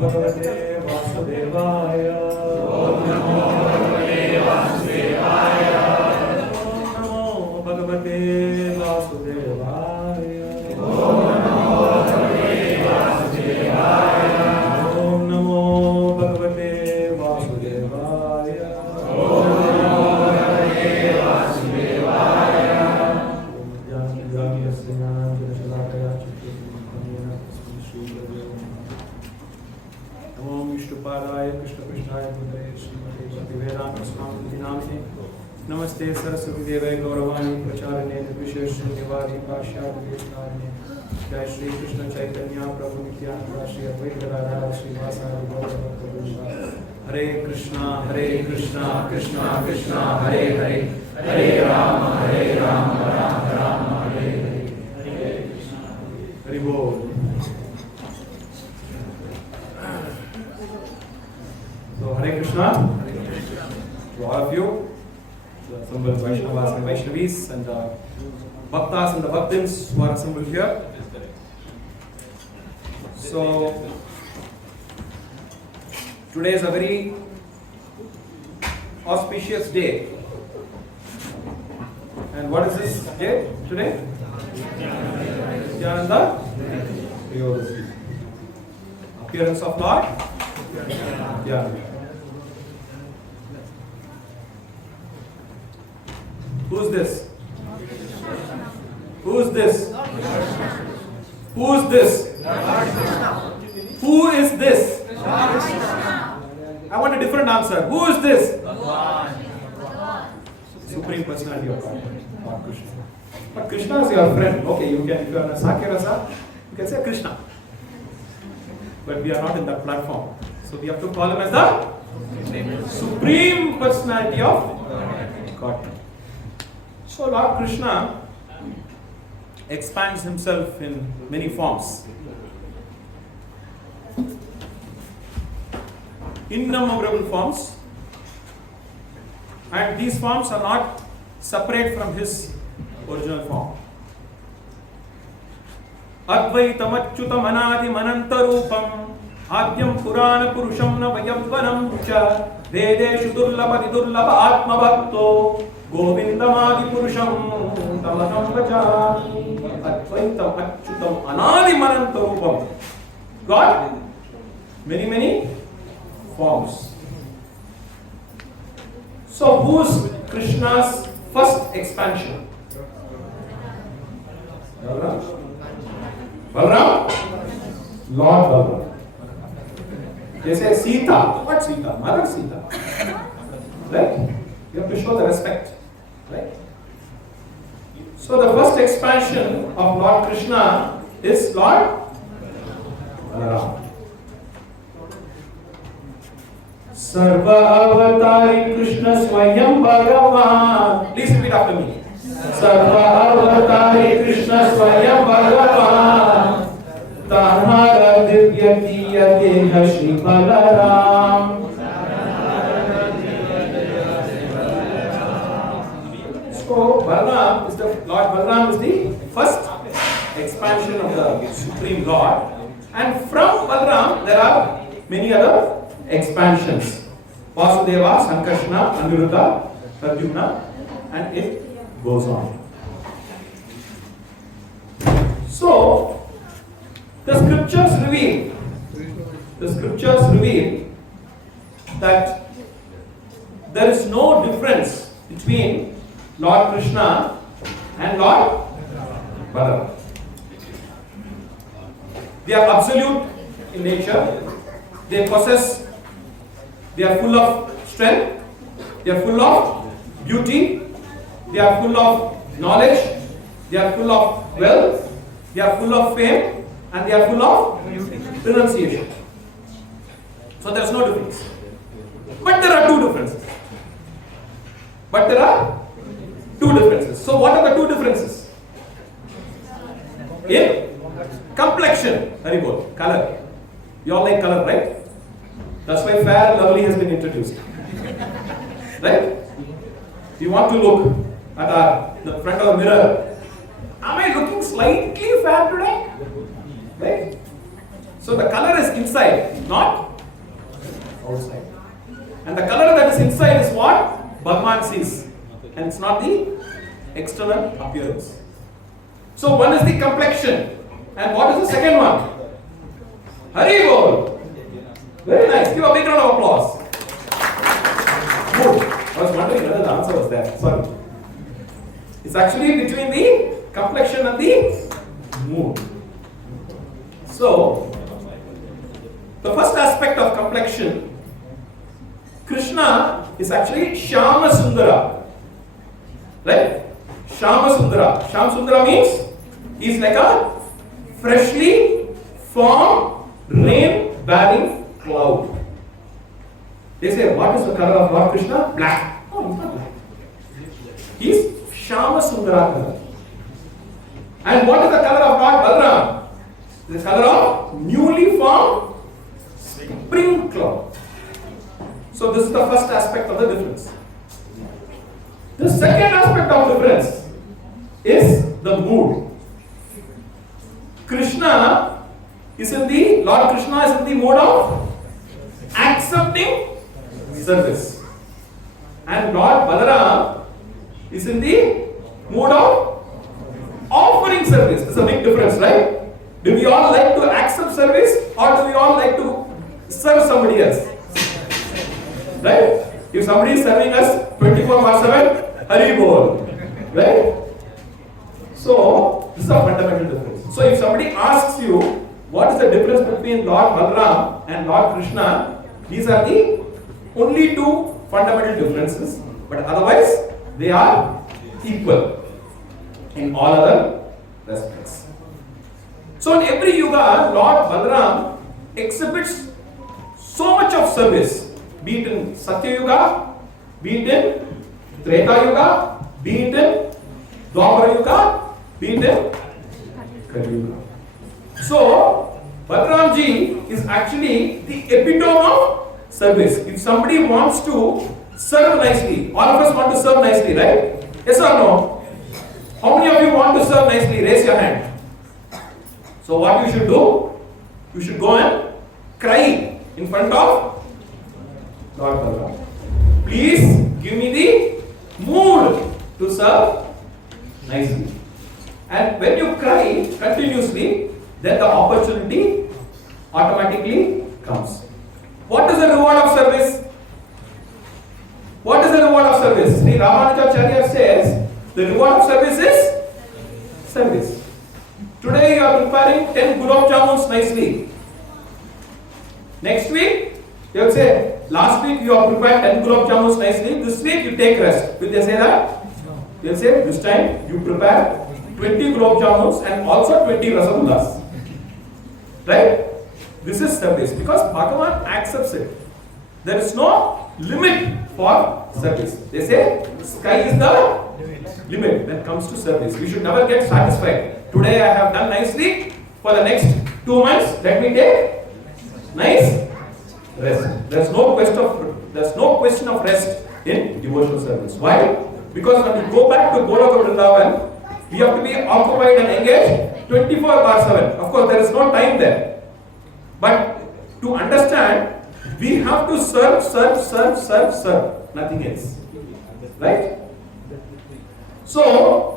भगवते वासुदेवाय। ओम नमो भगवते वासुदेवाय। ओम नमो भगवते वासुदेवाय। ओम नमो भगवते वासुदेवाय। ओम नमो भगवते वासुदेवाय। ओम नमो भगवते वासुदेवाय। ओम विष्णुपादाय कृष्णपृष्ठाय भूतले श्रीमते भक्तिवेदांत स्वामी नामिने नमस्ते सरस्वती देवे गौरवाणी प्रचारिणे निर्विशेषशून्यवादी पाश्चात्य जय श्री कृष्ण चैतन्य प्रभु नित्यानंद श्री अद्वैत गदाधर श्रीवासादि गौरभक्तवृंद। हरे कृष्णा कृष्णा कृष्णा हरे हरे, हरे राम राम राम हरे हरे। हरि बोल। So Hare Krishna to all of you, the assembled Vaishnavas and Vaishnavis and the Bhaktas and the Bhaktins who are assembled here. So today is a very auspicious day. And what is this day today? Nityananda Trayodasi. Appearance of Lord? Yeah. Who's this? Who's this? Who's this? Who is this? I want a different answer. Who is this? Supreme Personality of God, Lord Krishna. But Krishna is your friend. Okay, you can, if you are a Sakya Rasa, you can say Krishna. But we are not in that platform. So we have to call him as the Supreme Personality of God. So Lord Krishna expands himself in many forms. Innumerable forms. And these forms are not separate from his original form. Advaitam achyutam anadim anantarupam आद्यम पुराण पुरुषम न वयंवरम च वेदेषु दुर्लभति दुर्लभ आत्मभक्तो गोविंदमादि पुरुषम तमहं भजामि। अद्वैतम Achyutam अनादिम अनंतरूपम. God, many forms. So who's Krishna's first expansion? Balram? Lord Balram. They say Sita. What Sita? Mother Sita. Right? You have to show the respect. Right? So the first expansion of Lord Krishna is Lord Balaram. Sarva avatari Krishna Swayam Bhagavan. Please repeat after me. Sarva avatari Krishna Swayam Bhagavan. Tahara divyati yadeha Shri Balaram. So Balaram is the Lord Balaram is the first expansion of the Supreme Lord, and from Balaram there are many other expansions. Vasudeva, Sankarshana, Aniruddha, Pradyumna, and it goes on. So the scriptures reveal that there is no difference between Lord Krishna and Lord Balaram. They are absolute in nature. They are full of strength. They are full of beauty. They are full of knowledge. They are full of wealth. They are full of fame. And they are full of renunciation. So there is no difference. But there are two differences. So what are the two differences? In complexion. Very good. Color. You all like color, right? That's why fair and lovely has been introduced. Right? You want to look at the front of the mirror. Am I looking slightly fair today? Right? So the color is inside, not outside. And the color that is inside is what Bhagavan sees. And it's not the external appearance. So one is the complexion. And what is the second one? Hari Bol. Very nice. Give a big round of applause. Good. I was wondering whether the answer was there. Sorry. It's actually between the complexion and the mood. So, the first aspect of complexion, Krishna is actually Shyama Sundara. Right? Shyama Sundara. Shyama Sundara means he's like a freshly formed rain-bearing cloud. They say, what is the color of Lord Krishna? Black. No, he's not black. He's Shyama Sundara color. And what is the color of Lord Balaram? The color of newly formed spring cloud. So this is the first aspect of the difference. The second aspect of difference is the mood. Krishna is in the, Lord Krishna is in the mode of accepting service. And Lord Balaram is in the mode of offering service. There's a big difference, right? Do we all like to accept service or do we all like to serve somebody else? Right? If somebody is serving us 24/7, Hari Bol. Right? So, this is a fundamental difference. So, if somebody asks you, what is the difference between Lord Balaram and Lord Krishna? These are the only two fundamental differences, but otherwise they are equal in all other respects. So in every yuga, Lord Balaram exhibits so much of service, be it in Satya Yuga, be it in Treta Yuga, be it in Dwapara Yuga, be it in Kali Yuga. So Balaram ji is actually the epitome of service. If somebody wants to serve nicely, all of us want to serve nicely, right? Yes or no? How many of you want to serve nicely? Raise your hand. So what you should do? You should go and cry in front of Lord Balaram. Please give me the mood to serve nicely. And when you cry continuously, then the opportunity automatically comes. What is the reward of service? What is the reward of service? Sri Ramanujacharya says the reward of service is service. Today you are preparing 10 gulab jamuns nicely. Next week you will say, last week you have prepared 10 gulab jamuns nicely. This week you take rest. Will they say that? They will say, this time you prepare 20 gulab jamuns and also 20 rasagullas. Right? This is service because Bhagavan accepts it. There is no limit for service. They say sky is the limit when it comes to service. We should never get satisfied. Today I have done nicely. For the next 2 months, let me take nice rest. There's no question of rest in devotional service. Why? Because when we go back to Goloka Vrindavan, we have to be occupied and engaged 24/7. Of course, there is no time there. But to understand, we have to serve, nothing else. Right? So,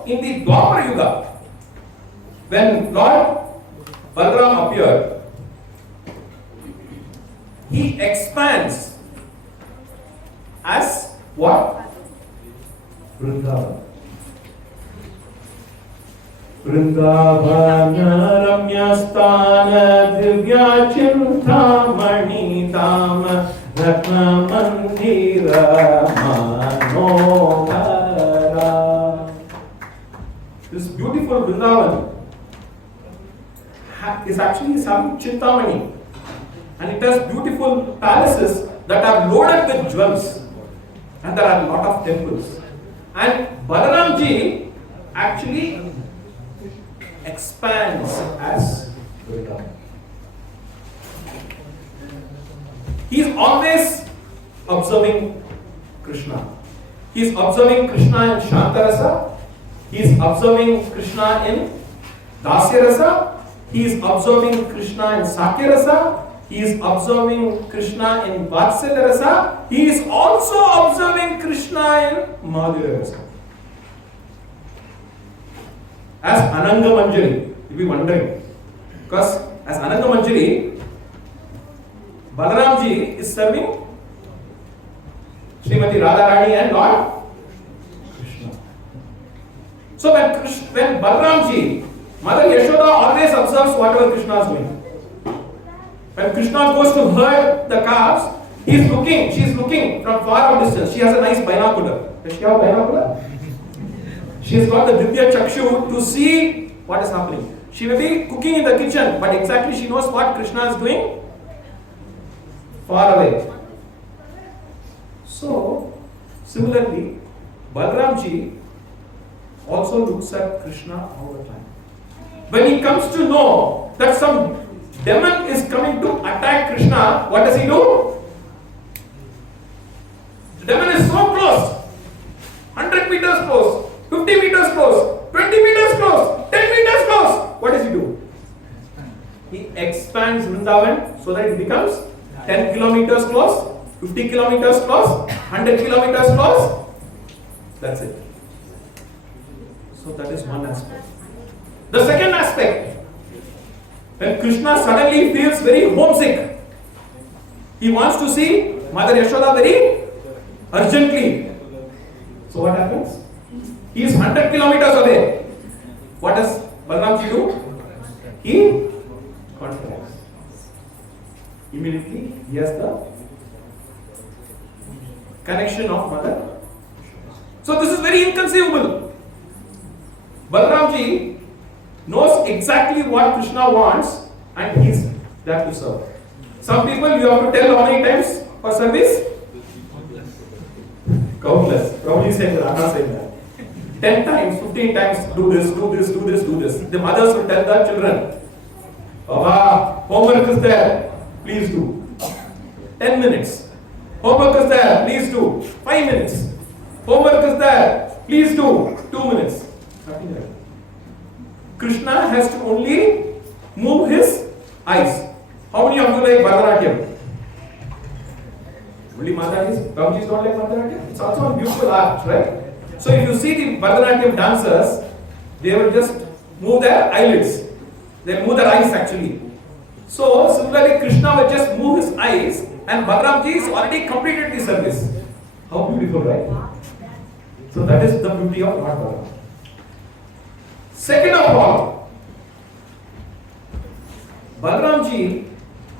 in the Dwapara Yuga, when Lord Balaram appeared, he expands as what? Vrindavan. Vrindavana ramyasthana divya chintamani dama ratna mandira manohara. This beautiful Vrindavan is actually some chintamani, and it has beautiful palaces that are loaded with jewels, and there are a lot of temples. And Balaram ji actually expands as Vrindavan. He is always observing Krishna. He is observing Krishna in Shantarasa. He is observing Krishna in Dasya Rasa. He is observing Krishna in Sakya Rasa. He is observing Krishna in Vatsalya Rasa. He is also observing Krishna in Madhurya Rasa. As Ananga Manjari, you'll be wondering. Because as Ananga Manjari, Balaramji is serving Srimati Radharani and Lord Krishna. So when Balaramji, Mother Yashoda always observes whatever Krishna is doing. When Krishna goes to herd the calves, she is looking from far off distance. She has a nice binocular. Does she have a binocular? She has got the Vidya Chakshu to see what is happening. She may be cooking in the kitchen, but exactly she knows what Krishna is doing far away. So, similarly, Balramji also looks at Krishna all the time. When he comes to know that some demon is coming to attack Krishna, what does he do? The demon is so close, 100 meters close, 50 meters close, 20 meters close, 10 meters close. What does he do? He expands Vrindavan so that it becomes 10 kilometers close, 50 kilometers close, 100 kilometers close. That's it. So that is one aspect. The second aspect, when Krishna suddenly feels very homesick, he wants to see Mother Yashoda very urgently. So what happens? He is 100 kilometers away. What does Balramji do? He contracts. Immediately he has the connection of Mother. So this is very inconceivable. Balramji knows exactly what Krishna wants and he is there to serve. Some people you have to tell how many times for service? Countless. Prabhuji said that, Anna said that. 10 times, 15 times, do this, do this, do this, do this. The mothers will tell their children, Baba, homework is there, please do. 10 minutes. Homework is there, please do. 5 minutes. Homework is there, please do. 2 minutes. Nothing like that. Krishna has to only move his eyes. How many of you like Bharatanatyam? Only Matatis? Prabhujis don't like Bharatanatyam? It's also a beautiful art, right? So if you see the Bharatanatyam dancers, they will just move their eyelids. They move their eyes actually. So similarly, Krishna will just move his eyes and Balaramji has already completed the service. How beautiful, right? So that is the beauty of Lord Balaram. Second of all, Balaramji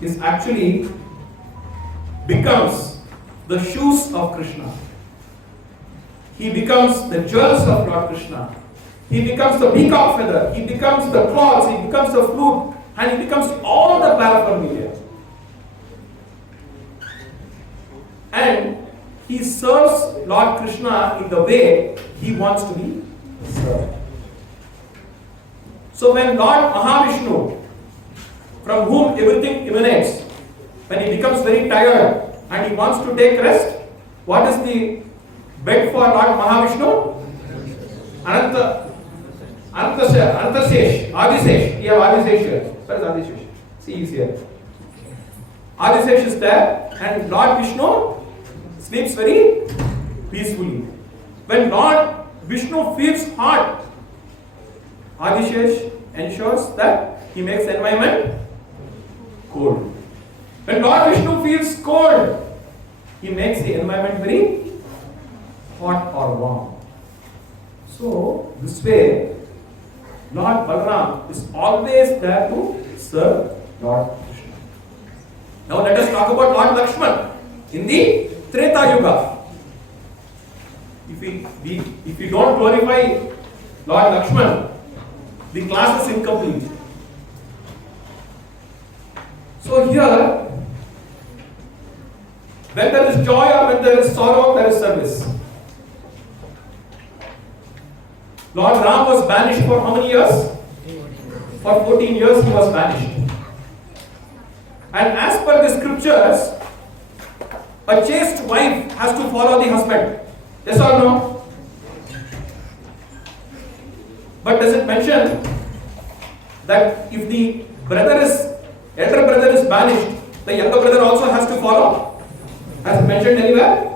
is actually becomes the shoes of Krishna. He becomes the jewels of Lord Krishna. He becomes the peacock feather. He becomes the cloths. He becomes the flute. And he becomes all the paraphernalia. And he serves Lord Krishna in the way he wants to be served. So when Lord Mahavishnu, from whom everything emanates, when he becomes very tired and he wants to take rest, what is the bed for Lord Mahavishnu? Anantasesh, Adisesh. You have Adisesh here. Where is Adisesh? See, he is here. Adisesh is there and Lord Vishnu sleeps very peacefully. When Lord Vishnu feels hot, Adisesh ensures that he makes the environment cold. When Lord Vishnu feels cold, he makes the environment very hot or warm. So, this way, Lord Balaram is always there to serve Lord Krishna. Now let us talk about Lord Lakshman in the Treta Yuga. If we don't glorify Lord Lakshman, the class is incomplete. So here, when there is joy or when there is sorrow, there is service. Lord Ram was banished for how many years? For 14 years he was banished. And as per the scriptures, a chaste wife has to follow the husband. Yes or no? But does it mention that if the elder brother is banished, the younger brother also has to follow? As mentioned anywhere?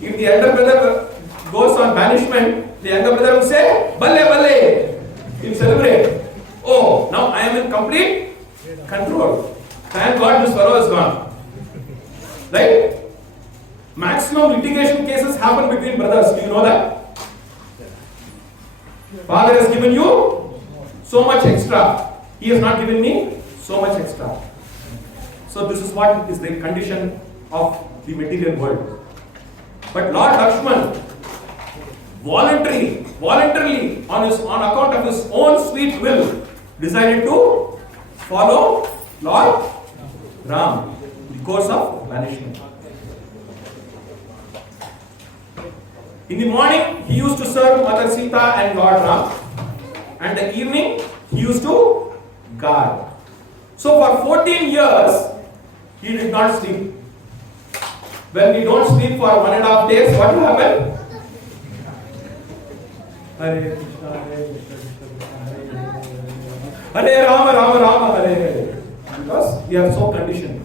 If the elder brother goes on banishment, the younger brother will say, Balle Balle! He will celebrate. Oh, now I am in complete control. Thank God this fellow is gone. Right? Maximum litigation cases happen between brothers. Do you know that? Father has given you so much extra. He has not given me so much extra. So this is what is the condition of the material world. But Lord Lakshman voluntarily on account of his own sweet will decided to follow Lord Ram, the course of banishment. In the morning, he used to serve Mother Sita and Lord Ram, and the evening, he used to guard. So for 14 years, he did not sleep. When we don't sleep for 1.5 days, what will happen? Hare Krishna, Hare Krishna, Hare Rama, Rama Rama, Hare Hare. Because we are so conditioned.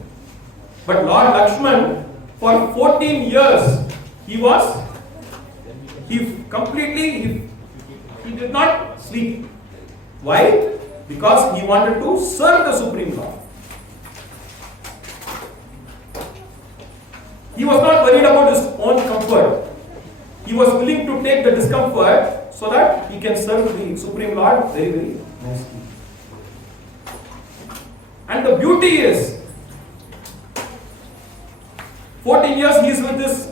But Lord Lakshman, for 14 years, he did not sleep. Why? Because he wanted to serve the Supreme Lord. He was not worried about his own comfort. He was willing to take the discomfort so that he can serve the Supreme Lord very, very nicely. And the beauty is, 14 years he is with his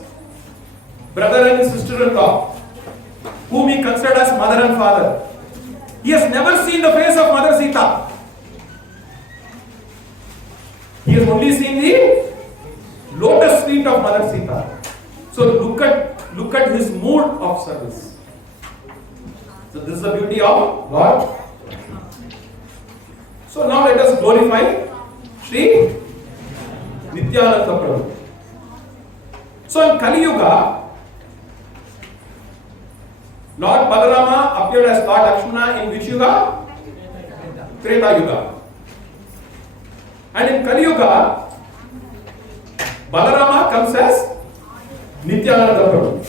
brother and his sister-in-law, whom he considered as mother and father. He has never seen the face of Mother Sita. He has only seen the lotus feet of Mother Sita. So look at his mood of service. So this is the beauty of Lord. So now let us glorify Sri Nityananda Prabhu. So in Kali Yuga, Lord Balarama appeared as Lord Lakshmana in which Yuga? Treta Yuga. And in Kali Yuga, Balarama comes as Nityananda Prabhu.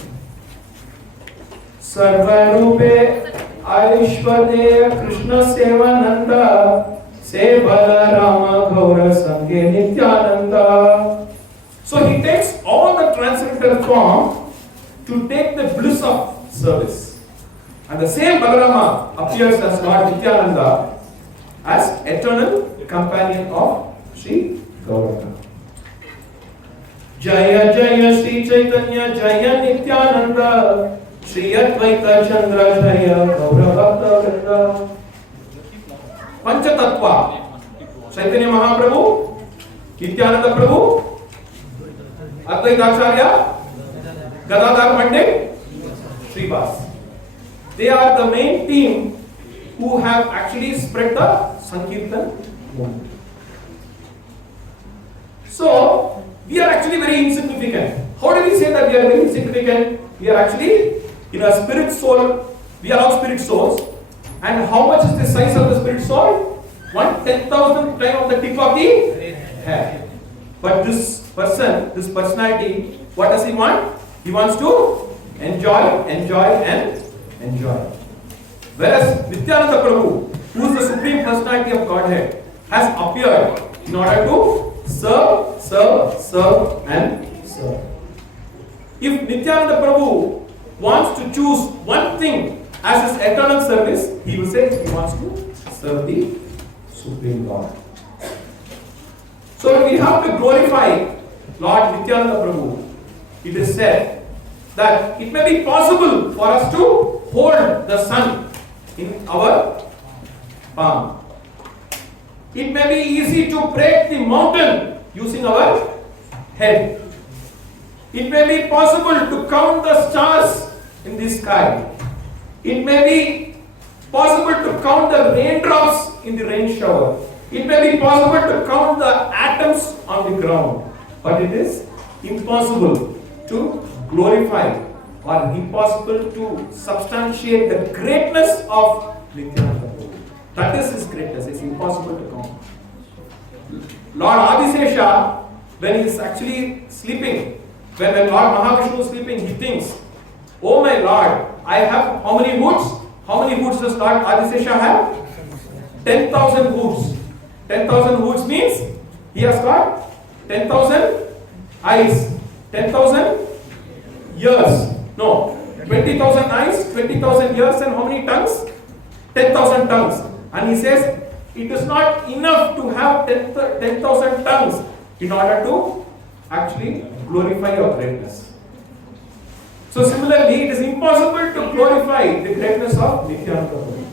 Sarvarupe Aishwadeya Krishna Sevananda Se Balarama Gaura Sanghe Nityananda. So he takes all the transcendental form to take the bliss of service. And the same Balarama appears as Lord Nityananda as eternal companion of Sri Gauranga. Jaya Jaya Sri Chaitanya Jaya Nityananda Sri Advaita Chandra Jaya Gaura Bhakta Vrinda. Panchatattva Chaitanya Mahaprabhu, Nityananda Prabhu, Advaita Acharya, Gadadhar Pandit, Srivas. They are the main team who have actually spread the Sankirtan movement. So, we are actually very insignificant. How do we say that we are very insignificant? We are actually in a spirit soul. We are all spirit souls. And how much is the size of the spirit soul? 1/10,000th time of the tip of the hair. But this person, this personality, what does he want? He wants to enjoy, and enjoy. Whereas Nityananda Prabhu, who is the Supreme Personality of Godhead, has appeared in order to serve, and serve. If Nityananda Prabhu wants to choose one thing as his eternal service, he will say he wants to serve the Supreme Lord. So we have to glorify Lord Nityananda Prabhu. It is said that it may be possible for us to hold the sun in our palm. It may be easy to break the mountain using our head. It may be possible to count the stars in the sky. It may be possible to count the raindrops in the rain shower. It may be possible to count the atoms on the ground. But it is impossible to glorify or impossible to substantiate the greatness of Nityananda Prabhu. That is his greatness. It's impossible to count. Lord Adisesha, when he is actually sleeping, when Lord Mahavishnu is sleeping, he thinks, oh my Lord, I have how many hoods? How many hoods does Lord Adisesha have? 10,000 hoods. 10,000 hoods means he has got 10,000 eyes, 10,000 ears. No, 20,000 eyes, 20,000 ears, and how many tongues? 10,000 tongues. And he says, it is not enough to have 10,000 tongues in order to actually glorify your greatness. So similarly, it is impossible to glorify the greatness of Nityananda Prabhu.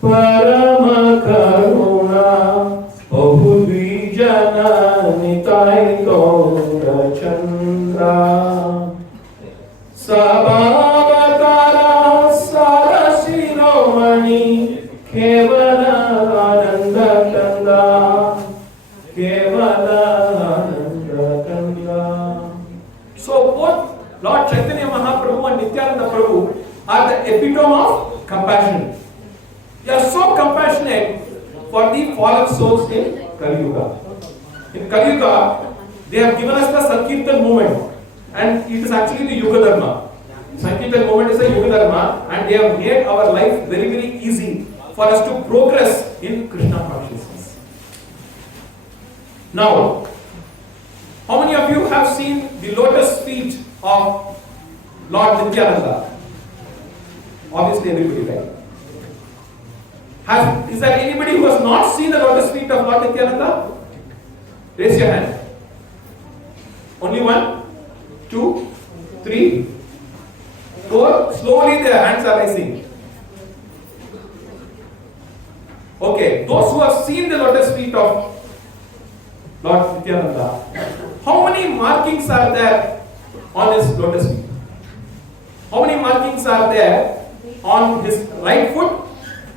Parama Karuna Prabhu Vijana Nitai Gaura Chandra Sabhavatara Sarasiromani Kevala Ananda Kanda Kevala Ananda Kanda. So both Lord Chaitanya Mahaprabhu and Nityananda Prabhu are the epitome of compassion. They are so compassionate for the fallen souls in Kali Yuga. In Kali Yuga, they have given us the Sankirtan movement, and it is actually the Yuga Dharma. Sankirtan movement is a Yuga Dharma, and they have made our life very, very easy for us to progress in Krishna consciousness. Now, how many of you have seen the lotus feet of Lord Nityananda? Obviously, everybody, right? Is there anybody who has not seen the lotus feet of Lord Nityananda? Raise your hand. Only 1, 2, 3, 4. Slowly their hands are rising. Okay, those who have seen the lotus feet of Lord Nityananda, how many markings are there on his lotus feet? How many markings are there on his right foot?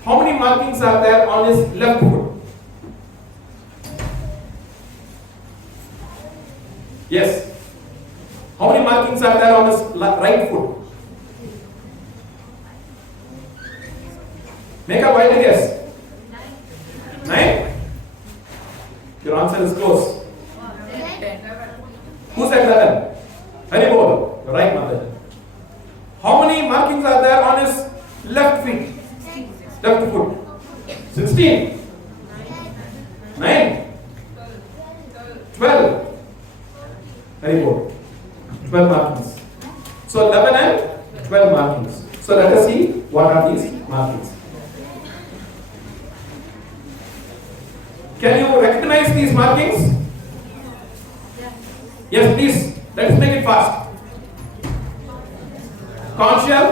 How many markings are there on his left foot? Yes. How many markings are there on his right foot? Make a wild guess. 9? Your answer is close. Who said 11? Haribol, your right mother. How many markings are there on his left feet? Left foot? 16? 9? 12? Haribol. 12 markings. So 11 and 12 markings. So let us see what are these markings. Can you recognize these markings? Yes, please. Let's make it fast. Conch shell,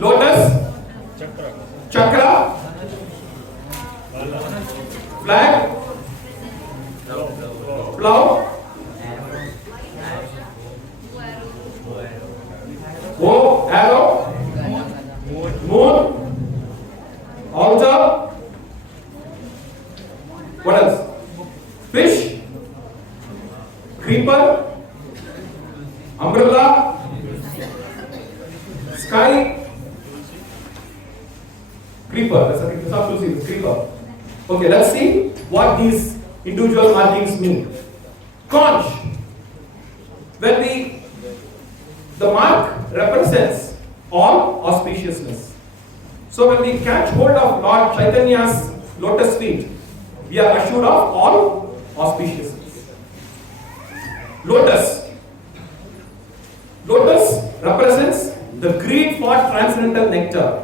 lotus, chakra, flag, plow, bow, arrow, moon, altar. What else? Fish, creeper, umbrella, sky, creeper. That's not to see. Creeper. Okay, let's see what these individual markings mean. Conch. When the mark represents all auspiciousness. So when we catch hold of Lord Chaitanya's lotus feet, we are assured of all auspiciousness. Lotus. Lotus represents the greed for transcendental nectar.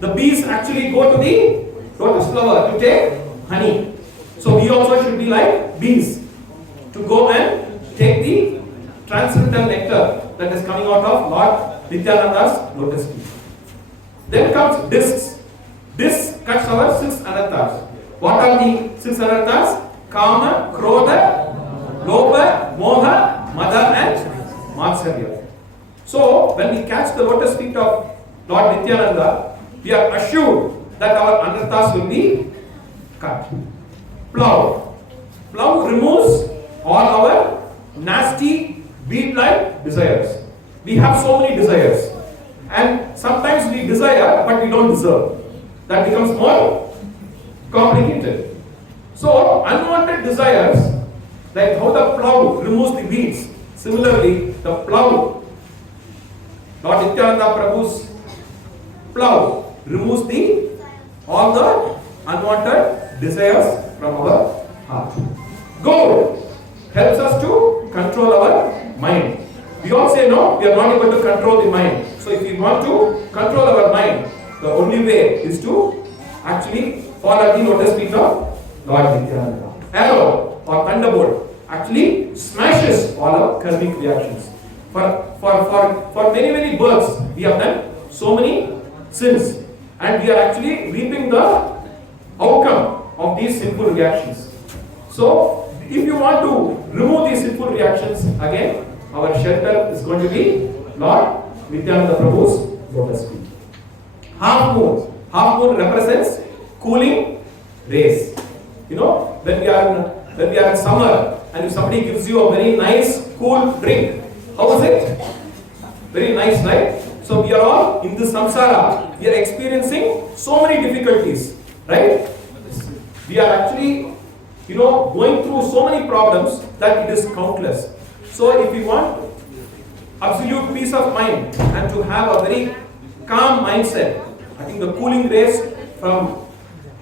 The bees actually go to the lotus flower to take honey. So we also should be like bees to go and take the transcendental nectar that is coming out of Lord Nityananda's lotus feet. Then comes discs. Discs cuts our 6 anarthas. What are the 6 anarthas? Kama, Krodha, Lobha, Moha, Mada and Matsarya. So when we catch the lotus feet of Lord Nityananda, we are assured that our anarthas will be cut. Plow. Plow removes all our nasty weed-like desires. We have so many desires. And sometimes we desire, but we don't deserve. That becomes more complicated. So, unwanted desires, like how the plow removes the weeds. Similarly, the plow, Lord Nityananda Prabhu's plow, removes all the unwanted desires from our heart. Gold helps us to control our mind. We all say no, we are not able to control the mind. So if we want to control our mind, the only way is to actually fall at the lotus feet of Lord Nityananda. Arrow or thunderbolt actually smashes all our karmic reactions. For many births, we have done so many sins, and we are actually reaping the outcome of these sinful reactions. So, if you want to remove these sinful reactions, again, our shelter is going to be Lord Nityananda Prabhu's lotus feet. Half moon represents cooling rays. You know, when we are in summer, and if somebody gives you a very nice cool drink, how is it? Very nice, right? So we are all in this samsara. We are experiencing so many difficulties, right? We are actually, going through so many problems that it is countless. So if we want absolute peace of mind and to have a very calm mindset, I think the cooling rays from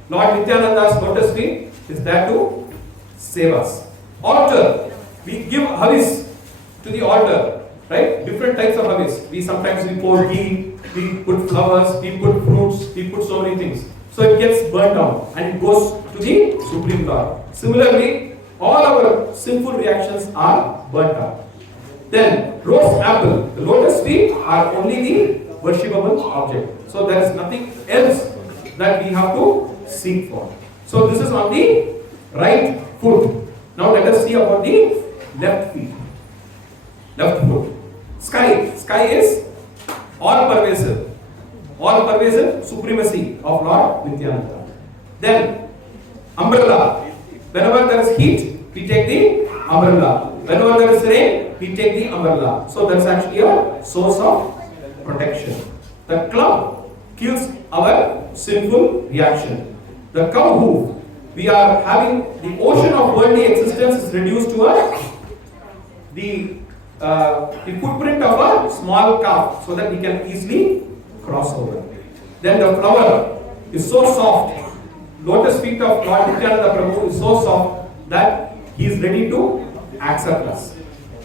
Lord Nityananda's lotus feet is there to save us. Altar, we give havis to the altar, right? Different types of havis. Sometimes we pour ghee, we put flowers, we put fruits, we put so many things. So it gets burnt down and it goes to the Supreme Lord. Similarly, all our sinful reactions are burnt out. Then, rose apple, the lotus feet are only the worshipable object. So there is nothing else that we have to seek for. So this is on the right foot. Now let us see about the left feet. Left foot. Sky. Sky is all pervasive. All pervasive supremacy of Lord Nityananda. Then umbrella. Whenever there is heat, we take the umbrella. Whenever there is rain, we take the umbrella. So that's actually a source of protection. The club kills our sinful reaction. The cow hoof, we are having the ocean of worldly existence is reduced to the footprint of a small calf, so that we can easily cross over. Then the flower is so soft. Lotus feet of Lord Nityananda Prabhu is so soft that he is ready to accept us.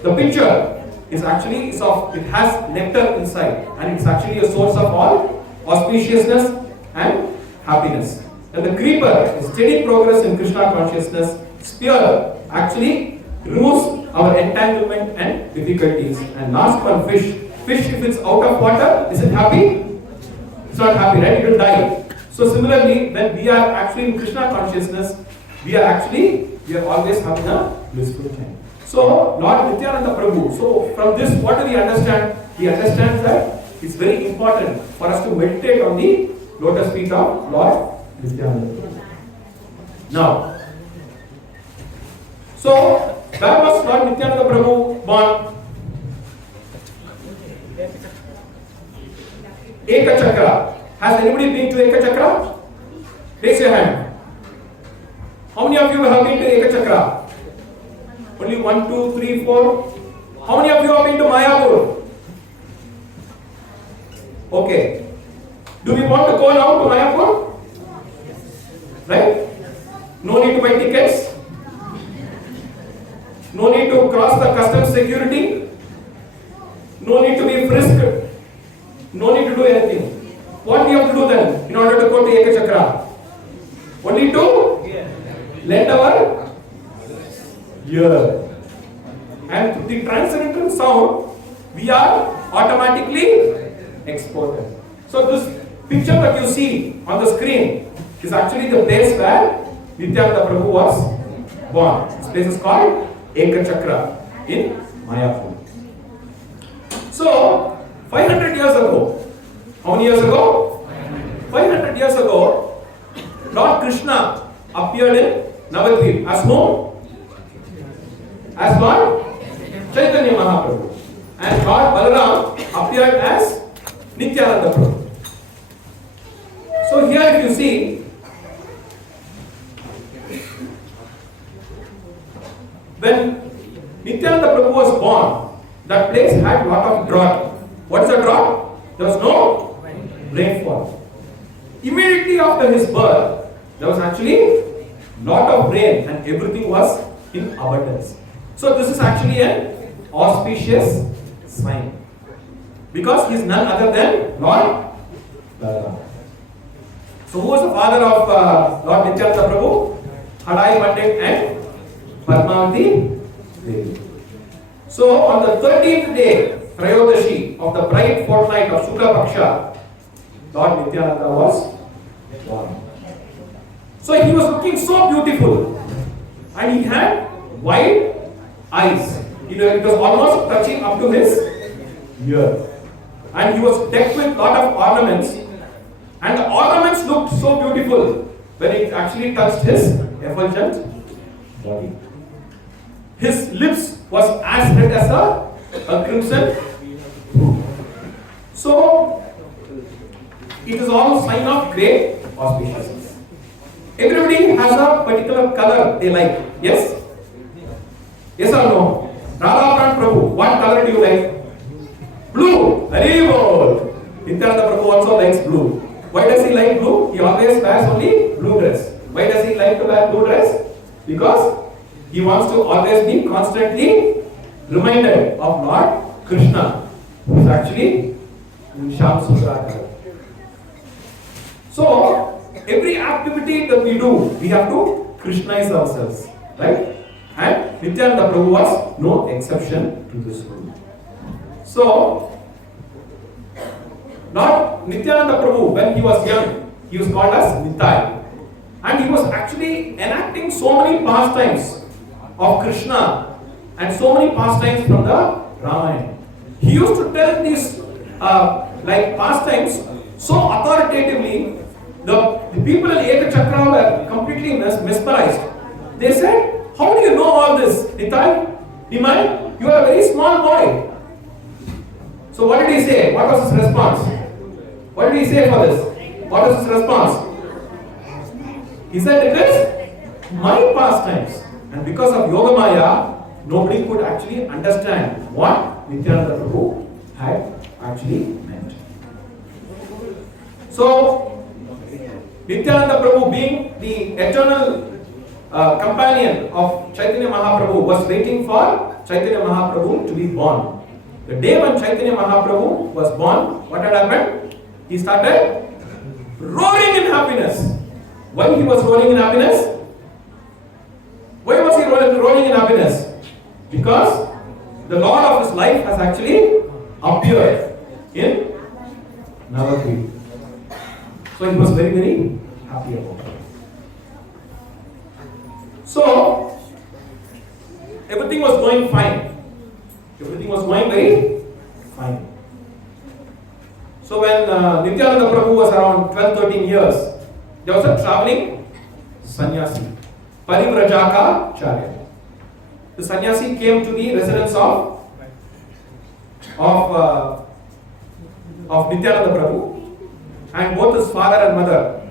The pitcher is actually soft. It has nectar inside, and it's actually a source of all auspiciousness and happiness. And the creeper is steady progress in Krishna consciousness. Spear actually removes our entanglement and difficulties. And last one, fish. Fish, if it's out of water, is it happy? It's not happy, right? It will die. So similarly, when we are actually in Krishna consciousness, we are always having a blissful time. So, Lord Nityananda Prabhu, so from this, what do we understand? We understand that it's very important for us to meditate on the lotus feet of Lord Nityananda. Now, so where was Lord Nityananda Prabhu born? Eka Chakra. Has anybody been to Eka Chakra? Raise your hand. How many of you have been to Eka Chakra? Only 1, 2, 3, 4. How many of you have been to Mayapur? Okay. Do we want to go now to Mayapur? Right? No need to buy tickets. No need to cross the customs security. No need to be frisked. No need to do anything. What do you have to do then in order to go to Eka Chakra? Only to lend our ear. And through the transcendental sound, we are automatically exported. So this picture that you see on the screen is actually the place where Nityananda Prabhu was born. This place is called Eka Chakra in Mayapur. So, 500 years ago, how many years ago? 500 years ago, Lord Krishna appeared in Navadvip as whom? As Lord Chaitanya Mahaprabhu. And Lord Balaram appeared as Nityananda Prabhu. So here if you see, when Nityananda Prabhu was born, that place had a lot of drought. What is a drought? There was no rainfall. Immediately after his birth, there was actually lot of rain and everything was in abundance. So this is actually an auspicious sign, because he is none other than Lord Balaram. So who was the father of Lord Nityananda Prabhu? Hadai Pandit and Padmavati Devi. So on the 13th day, Trayodasi of the bright fortnight of Shukla Paksha, Lord Nityananda was born. So he was looking so beautiful and he had wide eyes. It was almost touching up to his ear. And he was decked with lot of ornaments, and the ornaments looked so beautiful when it actually touched his effulgent body. His lips was as red as a crimson fruit. So it is all sign of great auspiciousness. Everybody has a particular color they like. Yes? Yes or no? Radha Prabhu, what color do you like? Blue. Very good. Nityananda Prabhu also likes blue. Why does he like blue? He always wears only blue dress. Why does he like to wear blue dress? Because he wants to always be constantly reminded of Lord Krishna, who is actually in Shyam Sundara color. So every activity that we do, we have to Krishnaize ourselves, right? And Nityananda Prabhu was no exception to this rule. So, Lord Nityananda Prabhu, when he was young, he was called as Nitai. And he was actually enacting so many pastimes of Krishna and so many pastimes from the Ramayana. He used to tell these pastimes so authoritatively, the people in Ekachakra were completely mesmerized. They said, how do you know all this, Nitai? Nimai, you are a very small boy. So what did he say? What was his response? What did he say for this? What was his response? He said, it is my pastimes. And because of Yogamaya, nobody could actually understand what Nityananda Prabhu had actually meant. So, Nityananda Prabhu, being the eternal companion of Chaitanya Mahaprabhu, was waiting for Chaitanya Mahaprabhu to be born. The day when Chaitanya Mahaprabhu was born, what had happened? He started roaring in happiness. Why he was roaring in happiness? Why was he roaring in happiness? Because the Lord of his life has actually appeared in Navadvip. So he was very, very happy about it. So everything was going fine. Everything was going very fine. So when Nityananda Prabhu was around 12-13 years, there was a traveling sannyasi, Parivrajaka Charya. The sannyasi came to the residence of Nityananda Prabhu, and both his father and mother,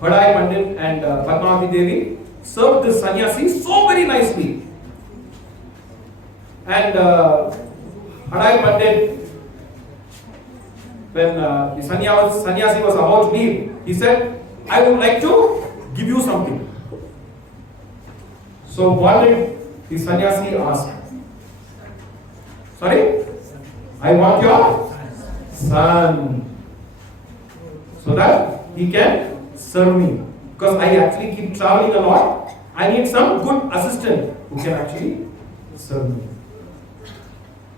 Hadai Pandit and Padmavati Devi, served this sannyasi so very nicely. And Hadai Pandit, when the sannyasi was about to leave, he said, I would like to give you something. So what did the sannyasi ask? Sorry? I want your son, so that he can serve me. Because I actually keep traveling a lot. I need some good assistant who can actually serve me.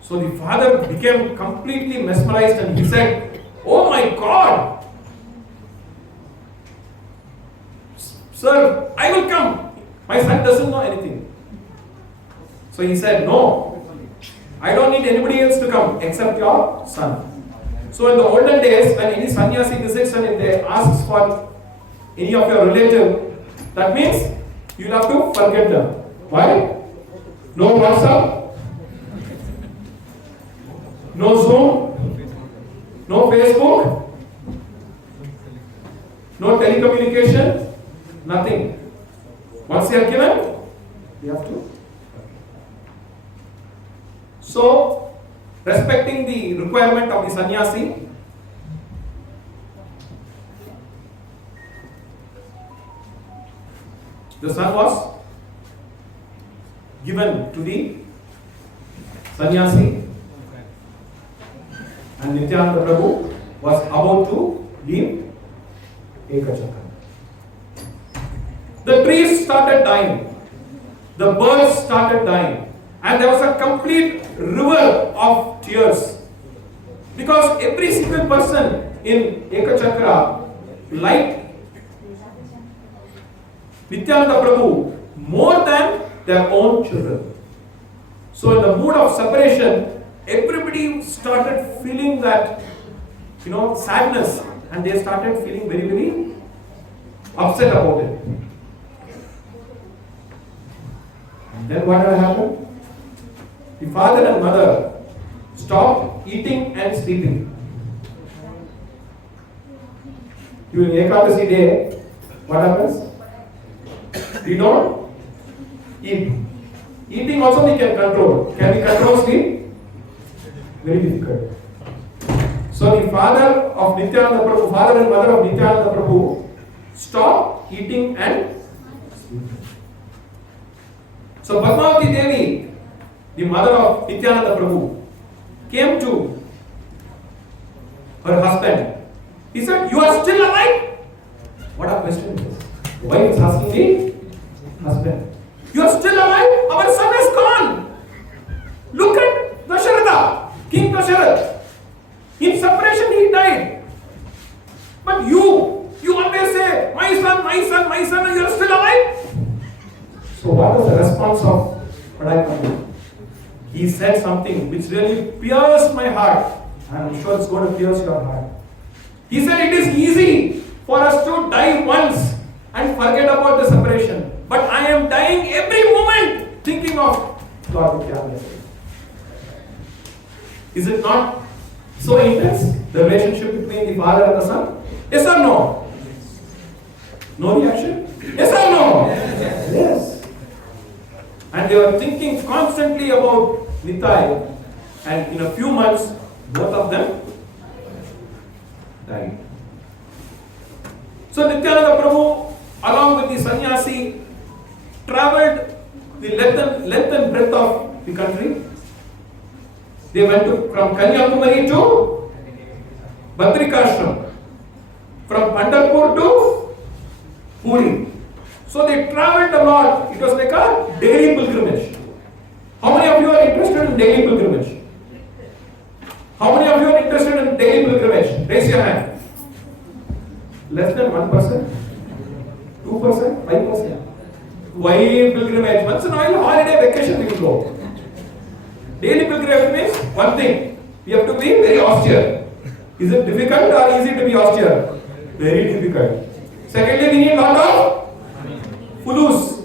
So the father became completely mesmerized and he said, oh my God, sir, I will come. My son doesn't know anything. So he said, no, I don't need anybody else to come except your son. So in the olden days, when any sannyasi visits and if they asks for any of your relative, that means you have to forget them. Why? No WhatsApp, no Zoom, no Facebook, no telecommunication, nothing. Once they are given, we have to. So, respecting the requirement of the sannyasi, the son was given to the sannyasi, and Nityananda Prabhu was about to leave ISKCON. The trees started dying, the birds started dying, and there was a complete river of tears, because every single person in ISKCON liked Nityananda Prabhu more than their own children. So in the mood of separation, everybody started feeling that, sadness, and they started feeling very, very upset about it. And then what had happened? The father and mother stopped eating and sleeping. During Ekadasi day, what happens? We don't eat. Eating also we can control. Can we control sleep? Very difficult. So the father of Nityananda Prabhu, father and mother of Nityananda Prabhu, stopped eating and sleeping. So Padmavati Devi, the mother of Nityananda Prabhu, came to her husband. He said, "You are still alive?" What a question is this? The wife is asking the husband, "You are still alive? Our son is gone. Look at Dasharatha, King Dasharatha. In separation he died. But you always say, my son, my son, my son, and you are still alive?" So what was the response of Padai Pandit? He said something which really pierced my heart. I'm sure it's going to pierce your heart. He said, "It is easy for us to die once and forget about the separation. But I am dying every moment thinking of Lord Nityananda." Is it not so intense, the relationship between the father and the son? Yes or no? No reaction? Yes or no? Yes. And they were thinking constantly about Nitai, and in a few months, both of them died. So Nityananda Prabhu, along with the sannyasi, traveled the length and breadth of the country. They went from Kanyakumari to Badrikashram, from Pandharpur to Puri. So they traveled a lot. It was like a daily pilgrimage. How many of you are interested in daily pilgrimage? How many of you are interested in daily pilgrimage? Raise your hand. Less than 1%? 2%? 5%? Why pilgrimage? Once in a while, holiday vacation we will go. Daily pilgrimage means one thing. We have to be very austere. Is it difficult or easy to be austere? Very difficult. Secondly, we need a lot of fulus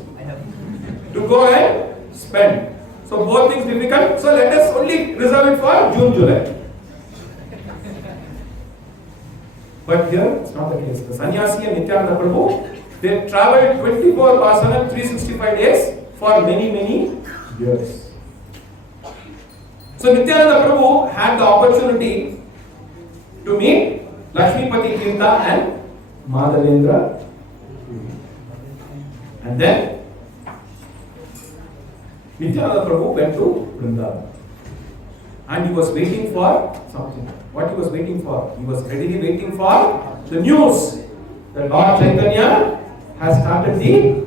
to go and spend. So both things difficult. So let us only reserve it for June, July. But here it's not the case. The sannyasi and Nityananda Prabhu, they traveled 24/7, 365 days for many, many years. So Nityananda Prabhu had the opportunity to meet Lakshmipati Tirtha and Madhavendra. And then Nityananda Prabhu went to Vrindavan. And he was waiting for something. What he was waiting for? He was readily waiting for the news that Lord Chaitanya has started the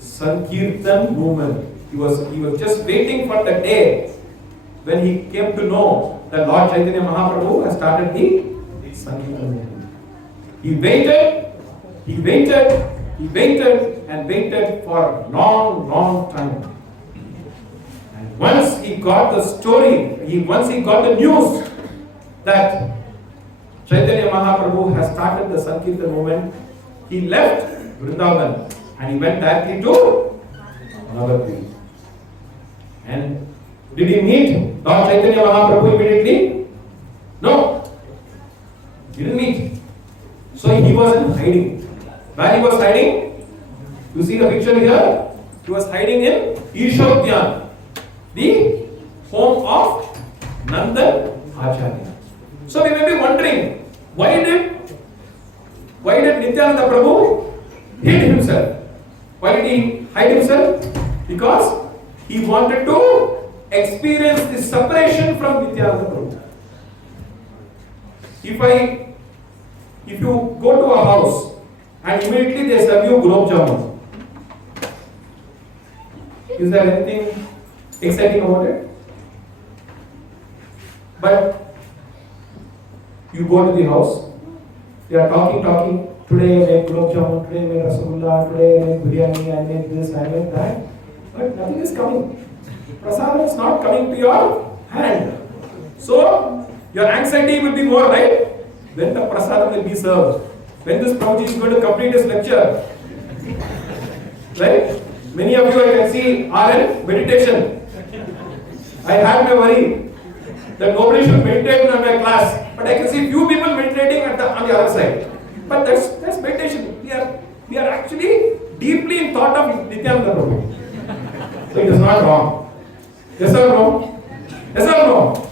Sankirtan movement. He was just waiting for the day when he came to know that Lord Chaitanya Mahaprabhu has started the Sankirtan movement. He waited and waited for a long, long time. And once he got the story, once he got the news that Chaitanya Mahaprabhu has started the Sankirtan movement, he left Vrindavan and he went directly to Navadvip. And did he meet Lord Chaitanya Mahaprabhu immediately? No. He didn't meet. So he was in hiding. Where he was hiding? You see the picture here? He was hiding in Ishodyan, the home of Nandan Acharya. So we may be wondering, why did Nityananda Prabhu hid himself? Why did he hide himself? Because he wanted to experience the separation from Nityananda Prabhu. If you go to a house and immediately they serve you gulab jamun, is there anything exciting about it? But you go to the house, they are talking. Today I make gulab jamun, today I make rasgulla, today I make biryani, I make this, I make that. But nothing is coming. Prasadam is not coming to your hand. So your anxiety will be more, right? When the prasadam will be served. When this Prabhuji is going to complete his lecture. Right? Many of you I can see are in meditation. I have my worry that nobody should meditate in my class. But I can see few people meditating on the other side. But that's meditation. We are actually deeply in thought of Nityananda Prabhu. So it is not wrong. Yes or no? Yes or no?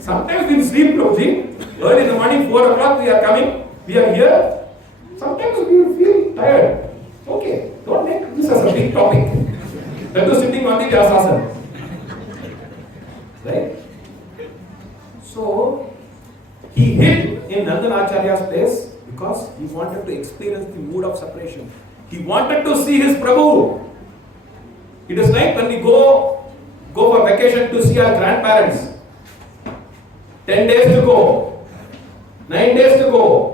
Sometimes we sleep, Prabhuji. Early in the morning, 4 o'clock we are coming. We are here. Sometimes we feel tired. Okay, don't make this as a big topic. That was sitting on the Vyasasana. Right? So, he hid in Nandan Acharya's place because he wanted to experience the mood of separation. He wanted to see his Prabhu. It is like when we go for vacation to see our grandparents. 10 days to go, 9 days to go,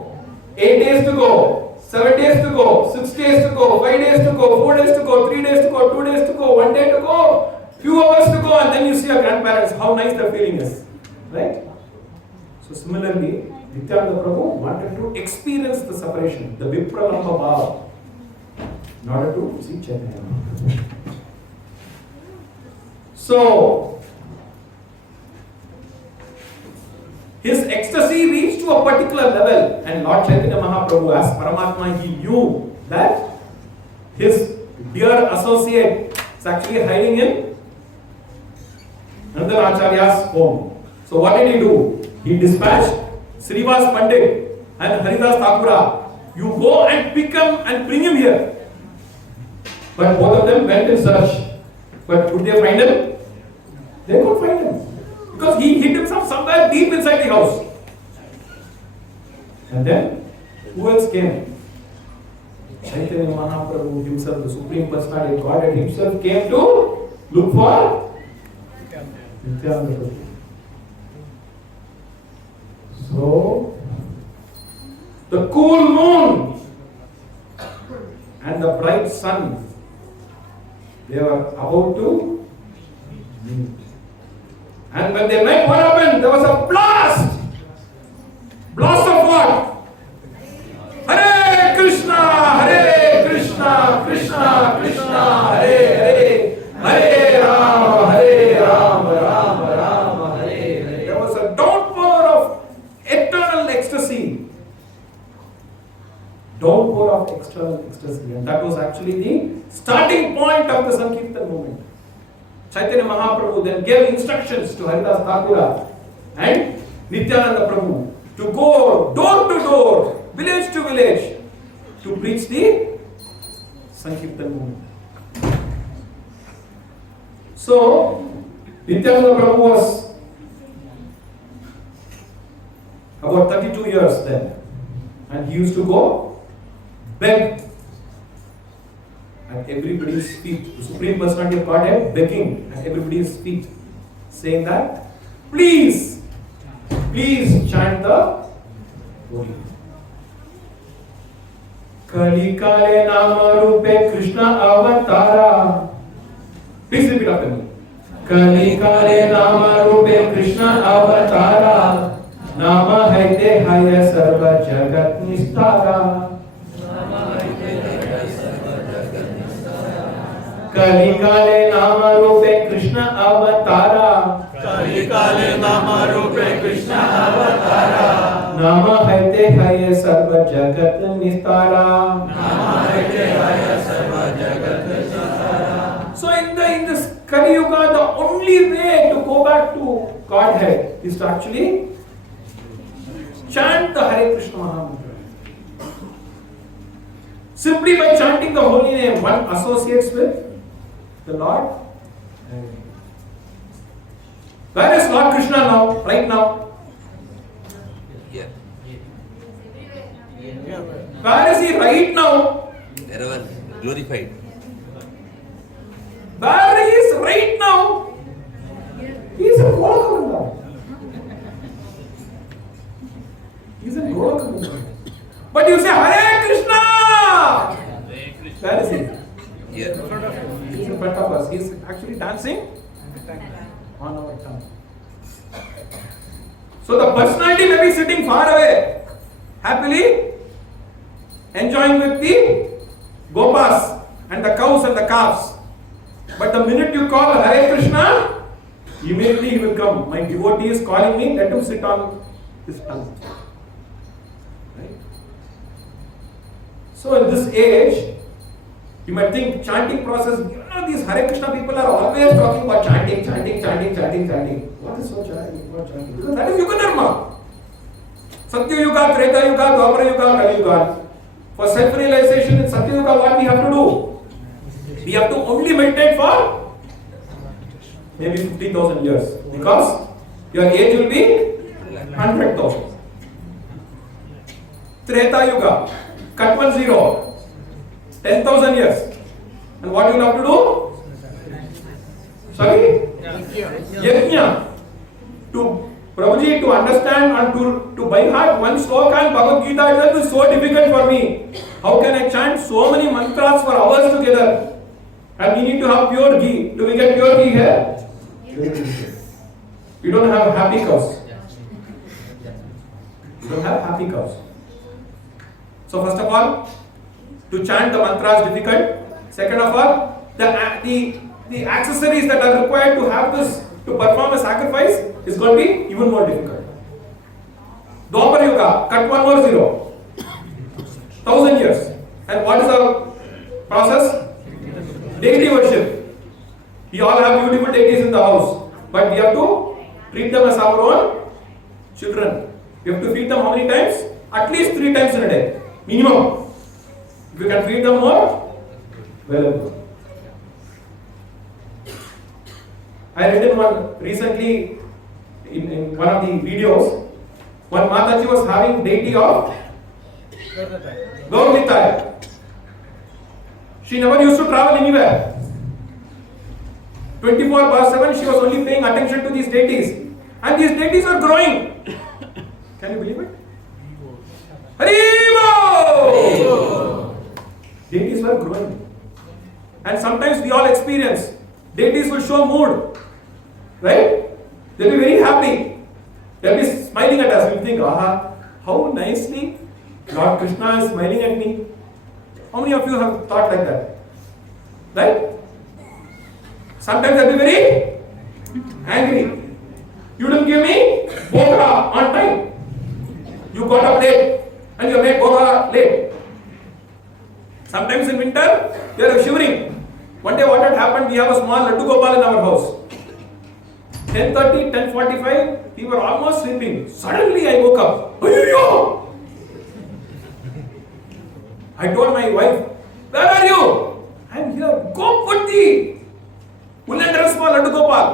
8 days to go, 7 days to go, 6 days to go, 5 days to go, 4 days to go, 3 days to go, 2 days to go, 1 day to go, few hours to go, and then you see your grandparents, how nice the feeling is. Right? So similarly, Nityananda Prabhu wanted to experience the separation, the Vipralamba Bhava, in order to see Chaitanya. So, his ecstasy reached to a particular level, and Lord Chaitanya Mahaprabhu, as Paramatma, he knew that his dear associate is actually hiding in Nandan Acharya's home. So what did he do? He dispatched Srivas Pandit and Haridas Thakura. You go and pick him and bring him here. But both of them went in search. But could they find him? They couldn't find him. Because he hid himself somewhere deep inside the house. And then, who else came? Chaitanya Mahaprabhu himself, the Supreme Personality of Godhead himself, came to look for Nityananda Prabhu. So, the cool moon and the bright sun, they were about to meet. And when they met, what happened? There was a blast! Blast of what? Hare Krishna, Krishna Krishna, Hare Ram, Ram, Hare. There was a downpour of eternal ecstasy. Downpour of external ecstasy. And that was actually the starting point of the Sankirtan movement. Chaitanya Mahaprabhu then gave instructions to Haridas Thakura and Nityananda Prabhu to go door to door, village to village, to preach the Sankirtan movement. So, Nityananda Prabhu was about 32 years then, and he used to go beg at everybody's feet. The Supreme Personality of Godhead begging at everybody's feet, saying that, please chant the Holy. Kali Kale Nama Rupe Krishna Avatara. Please repeat after me. Kali Kale Nama Rupe Krishna Avatara. Nama Haite Haya Sarva Jagat Nistara. Kali Kale Nama Rupe Krishna Avatara. Kali Nama Rupe Krishna Avatara. Nama Haite Haya Sarva Jagat Nistara. Nama Haite Haya Sarva Jagat Nistara. So in this Kali Yuga, the only way to go back to Godhead is to actually chant the Hare Krishna Mahamantra. Simply by chanting the holy name, one associates with the Lord. Where is Lord Krishna now, right now? Yeah. Where is he right now? Wherever glorified. Where he is right now? He is in Golokamanda. He is in Golokamanda. But you say Hare Krishna! Where is he? Yeah. He is in front of us. He is actually dancing on our tongue. So the personality may be sitting far away, happily enjoying with the gopas and the cows and the calves. But the minute you call Hare Krishna, immediately he will come. My devotee is calling me, let him sit on his tongue. Right? So in this age, you might think chanting process, these Hare Krishna people are always talking about chanting. What is so chanting? What chanting? Because that is Yuga Dharma. Satya Yuga, Treta Yuga, Dwapara Yuga, Kali Yuga. For self-realization in Satya Yuga, what we have to do? We have to only meditate for maybe 50,000 years. Because your age will be 100,000. Treta Yuga, cut 10, 10,000 years. And what you will have to do? Sorry? Yajna. To Prabhuji, to understand and to by heart one sloka and Bhagavad Gita itself is so difficult for me. How can I chant so many mantras for hours together? And we need to have pure ghee. Do we get pure ghee here? We don't have happy cows. We don't have happy cows. So first of all, to chant the mantra is difficult. Second of all, the accessories that are required to have this, to perform a sacrifice, is going to be even more difficult. Dwapara Yuga, cut 1 more 0. 1,000 years. And what is our process? Deity worship. We all have beautiful deities in the house, but we have to treat them as our own children. We have to feed them how many times? At least 3 times in a day. Minimum. If you can feed them more, well. I read in one recently in one of the videos, one Mataji was having deity of Gaur. She never used to travel anywhere. 24/7 she was only paying attention to these deities. And these deities are growing. Can you believe it? Haribo! Deities were growing. And sometimes we all experience, deities will show mood. Right? They'll be very happy. They'll be smiling at us. We'll think, aha, how nicely Lord Krishna is smiling at me. How many of you have thought like that? Right? Sometimes they'll be very angry. You didn't give me bhoga on time. You got up late and you made bhoga late. Sometimes in winter, they are shivering. One day what had happened, we have a small Laddu Gopal in our house. 10:30, 10:45, we were almost sleeping. Suddenly I woke up. Ayyo! I told my wife, where are you? I am here. Go put the woolen dress for Laddu Gopal.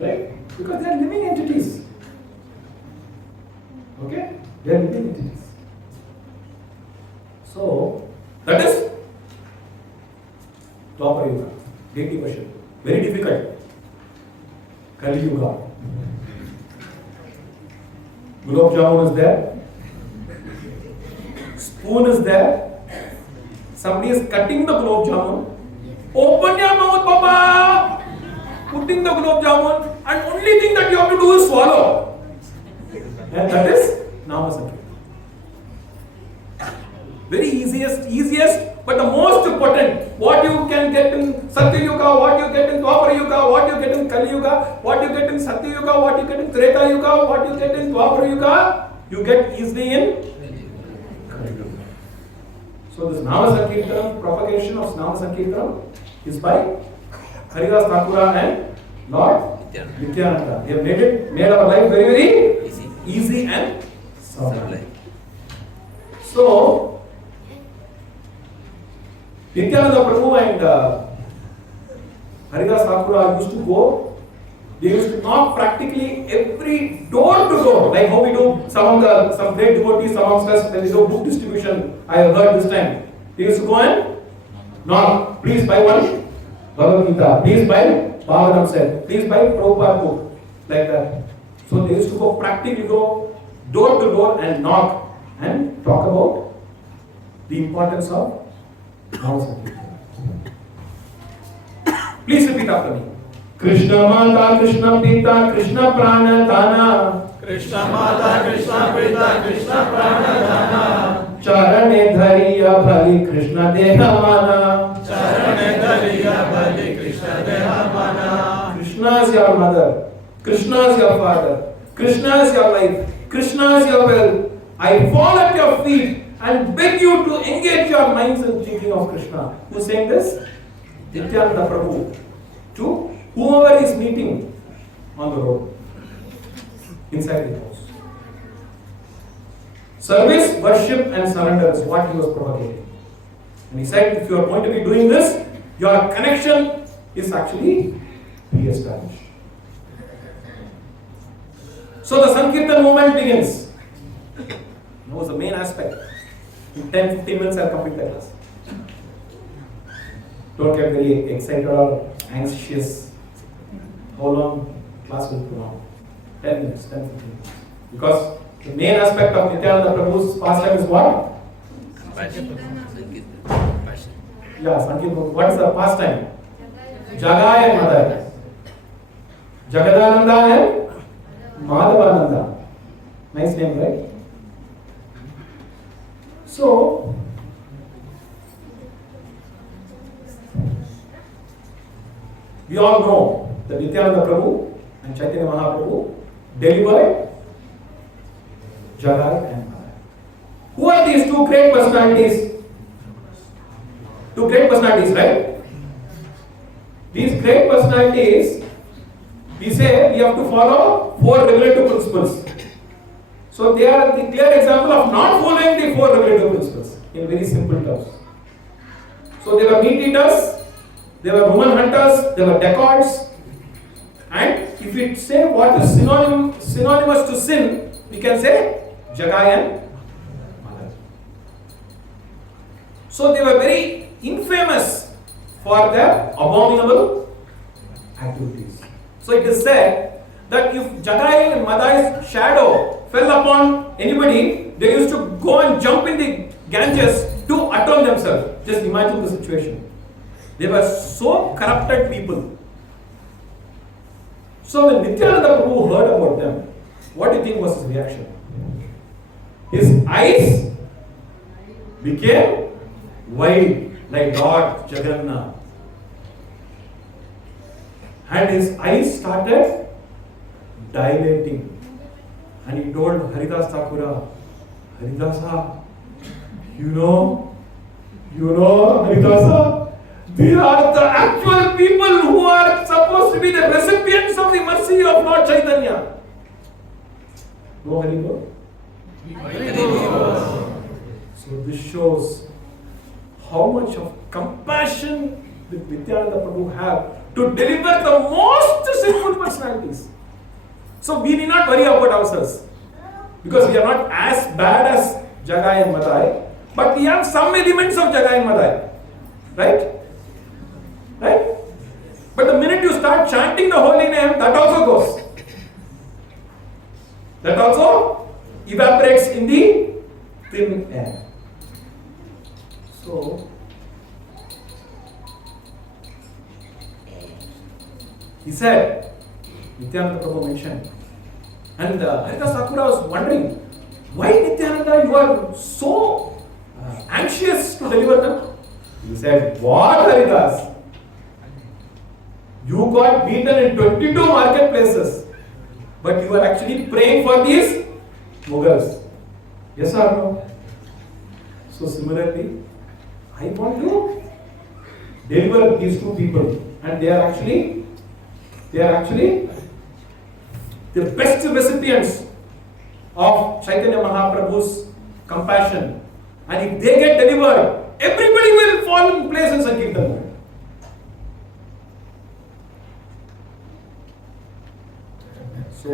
Right? Because they are living entities. Okay? They are living entities. So, that is Dwapara Yuga, deity worship. Very difficult. Kali Yuga. Gulab Jamun is there. Spoon is there. Somebody is cutting the Gulab Jamun. Open your mouth, Papa. Putting the Gulab Jamun, and only thing that you have to do is swallow. And that is Nama Sankirtan. very easiest, but the most potent. What you can get in Satya Yuga, what you get in Dwapara Yuga, what you get in Kali Yuga, what you get in Satya Yuga, what you get in Treta Yuga, what you get in Dwapara Yuga, you get easily in Kali Yuga. So this Nama Sankirtanam, propagation of Nama Sankirtanam is by Haridas Thakura and Lord Nityananda. They have made our life very, very easy and sublime. So, Nityananda Prabhu and Haridas Thakura used to go. They used to knock practically every door to door, like how we do some great devotees amongst us when they do book distribution. I have heard this time. They used to go and knock. Please buy one Bhagavad Gita. Please buy Bhagavatam set. Please buy Prabhupada book. Like that. So they used to practically go door to door and knock and talk about the importance of Nama Sankirtan. Please repeat after me. Krishna Mata, Krishna Pita, Krishna Prana Dana. Krishna Mata, Krishna Pita, Krishna Prana Dana. Charane Dhariya Bhali Krishna Deha Mana. Charane Dhariya Bhali Krishna Deha Mana. Krishna is your mother. Krishna is your father. Krishna is your life. Krishna is your wealth. I fall at your feet and beg you to engage your minds in thinking of Krishna. Who is saying this? Nityananda Prabhu. To whoever is meeting on the road, inside the house. Service, worship and surrender is what he was propagating. And he said, if you are going to be doing this, your connection is actually re-established. So the Sankirtan movement begins. That was the main aspect. In 10-15 minutes I'll complete that class. Don't get very excited or anxious. How long class will go on? 10 minutes, 10-15 minutes. Because the main aspect of Nityananda Prabhu's pastime is what? Passion. Yeah, Sankirtan. What is the pastime? Jagai and Madai. Jagadananda and Madhavananda. Nice name, right? So, we all know that Nityananda Prabhu and Chaitanya Mahaprabhu delivered Jagai and Madai. Who are these two great personalities? Two great personalities, right? These great personalities, we say we have to follow 4 regulative principles. So they are the clear example of not following the 4 regulative principles in very simple terms. So they were meat eaters, they were woman hunters, they were dacoits. And if we say what is synonymous to sin, we can say Jagai and Madai. So they were very infamous for their abominable activities. So it is said that if Jagai and Madai's shadow fell upon anybody, they used to go and jump in the Ganges to atone themselves. Just imagine the situation. They were so corrupted people. So when Nityananda Prabhu heard about them, what do you think was his reaction? His eyes became wide like Lord Jagannath. And his eyes started dilating. And he told Haridas Thakura, Haridasa, you know Haridasa, they are the actual people who are supposed to be the recipients of the mercy of Lord Chaitanya. No Haribol? So this shows how much of compassion did Nityananda Prabhu have to deliver the most sinful personalities. So we need not worry about ourselves, because we are not as bad as Jagai and Madai, but we have some elements of Jagai and Madai. Right? Right? But the minute you start chanting the holy name, that also goes. That also evaporates in the thin air. So, he said, Nityananda Prabhu mentioned, and Haridas Thakura was wondering, why Nityananda, you are so anxious to deliver them. He said, what, Haridas? You got beaten in 22 marketplaces, but you are actually praying for these Mughals. Yes or no? So similarly, I want to deliver these two people, and they are actually the best recipients of Chaitanya Mahaprabhu's compassion. And if they get delivered, everybody will fall in place in Sankirtan. So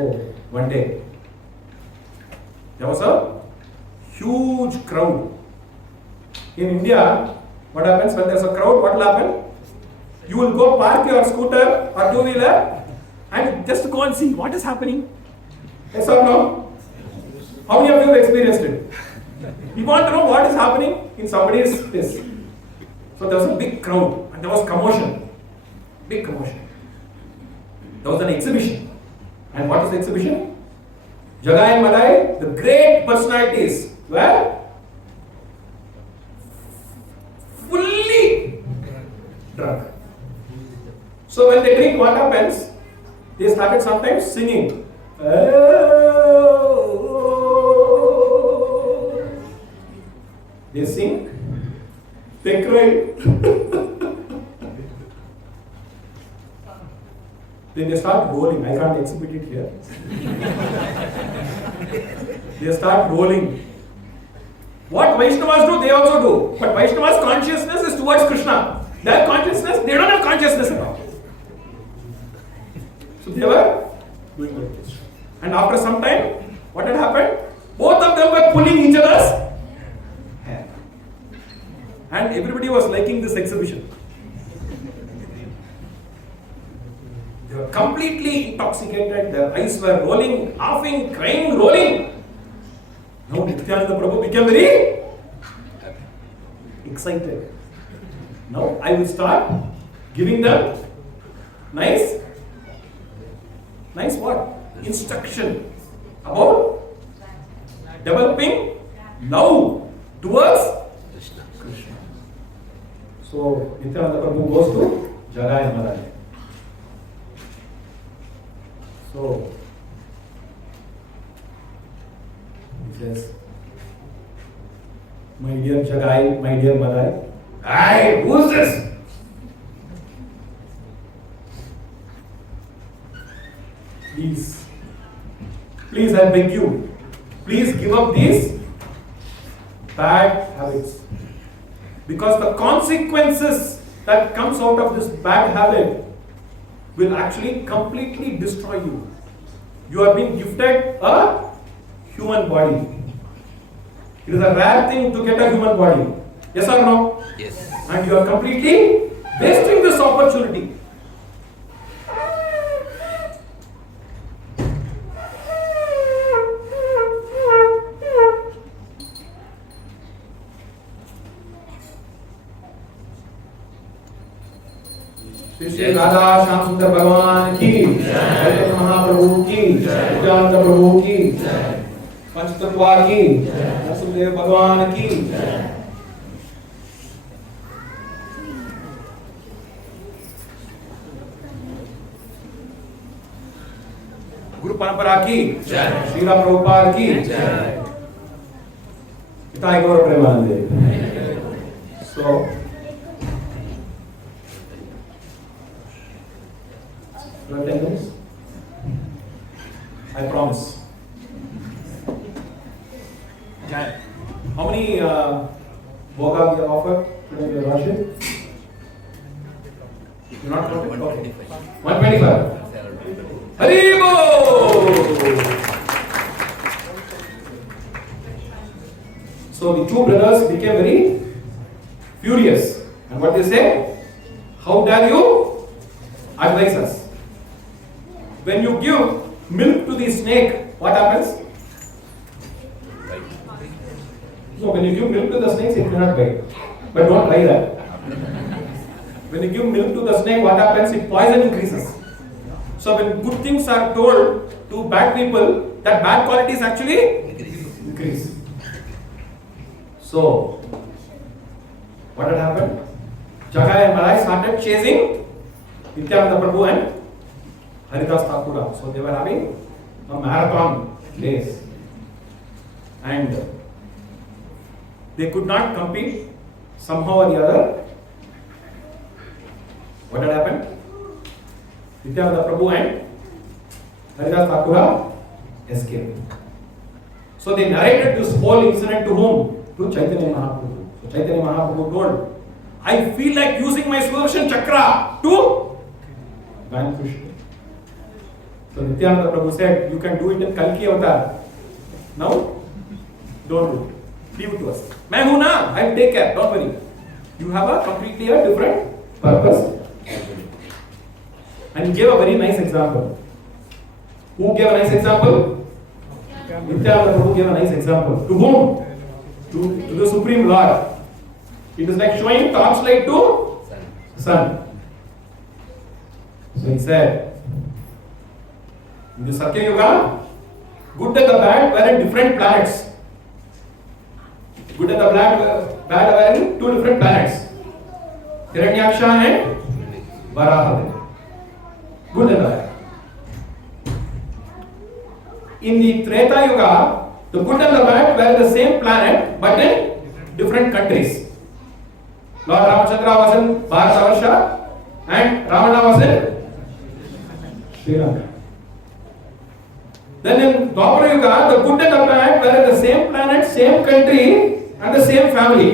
one day, there was a huge crowd. In India, what happens when there's a crowd? What will happen? You will go park your scooter or two-wheeler and just go and see what is happening. Yes or no? How many of you have experienced it? We want to know what is happening in somebody's place. So there was a big crowd and there was commotion. Big commotion. There was an exhibition. And what is the exhibition? Jagai and Madai, the great personalities were fully drunk. So when they drink, what happens? They started sometimes singing. They sing, they cry. Then they start rolling. I can't exhibit it here. They start rolling. What Vaishnavas do, they also do. But Vaishnavas' consciousness is towards Krishna. Their consciousness, they don't have consciousness at all. So they were doing like this. And after some time, what had happened? Both of them were pulling each other's hair. And everybody was liking this exhibition. They were completely intoxicated, their eyes were rolling, laughing, crying, rolling. Now Nityananda Prabhu became very excited. Now I will start giving them nice what? Instruction about developing love towards Krishna. So Nityananda Prabhu goes to Jagai and Madai. So he says, my dear Jagai, my dear Madai, hey, who's this? Please, I beg you, please give up these bad habits. Because the consequences that comes out of this bad habit will actually completely destroy you. You are being gifted a human body. It is a rare thing to get a human body. Yes or no? Yes. And you are completely wasting this opportunity. Shri Radha Shyam सुंदर भगवान की चैतन्य महाप्रभु की नित्यानंद प्रभु की पंचतत्वा की वसुदेव भगवान की गुरु परंपरा की श्री राम प्रभुपाद की पिता गौर Premanand. So attendance? I promise. Okay. How many bhoga we have offered today, Your Worship? You're not counted? Okay. 125. Haribo! So the two brothers became very furious. And what they say? How dare you advise us? When you give milk to the snake, what happens? So when you give milk to the snake, it cannot bite. But don't try that. When you give milk to the snake, what happens? Its poison increases. So when good things are told to bad people, that bad qualities actually increase. So what had happened? Jagai and Malai started chasing Nityananda Prabhu and Haridas Thakura. So they were having a marathon race. And they could not compete somehow or the other. What had happened? Nityananda Prabhu and Haridas Thakura escaped. So they narrated this whole incident to whom? To Chaitanya Mahaprabhu. So Chaitanya Mahaprabhu told, I feel like using my Sudarshan Chakra to ban Krishna. So Nityananda Prabhu said, you can do it in Kalki Avatar. Now, don't do it. Leave it to us. Main hu na, I'll take care, don't worry. You have a completely different purpose. And he gave a very nice example. Who gave a nice example? Nityananda Prabhu gave a nice example. To whom? To the Supreme Lord. It is like showing torchlight to sun. So he said, in the Satya Yuga, good and the bad were in different planets. Good and the bad were in two different planets. Hiranyaksha and Varaha. Good and the bad. In the Treta Yuga, the good and the bad were the same planet but in different countries. Lord Ramachandra was in Bharatavarsha and Ravana was in Sri Lanka. Then in Dwapara Yuga, the good and the bad were in the same planet, same country and the same family.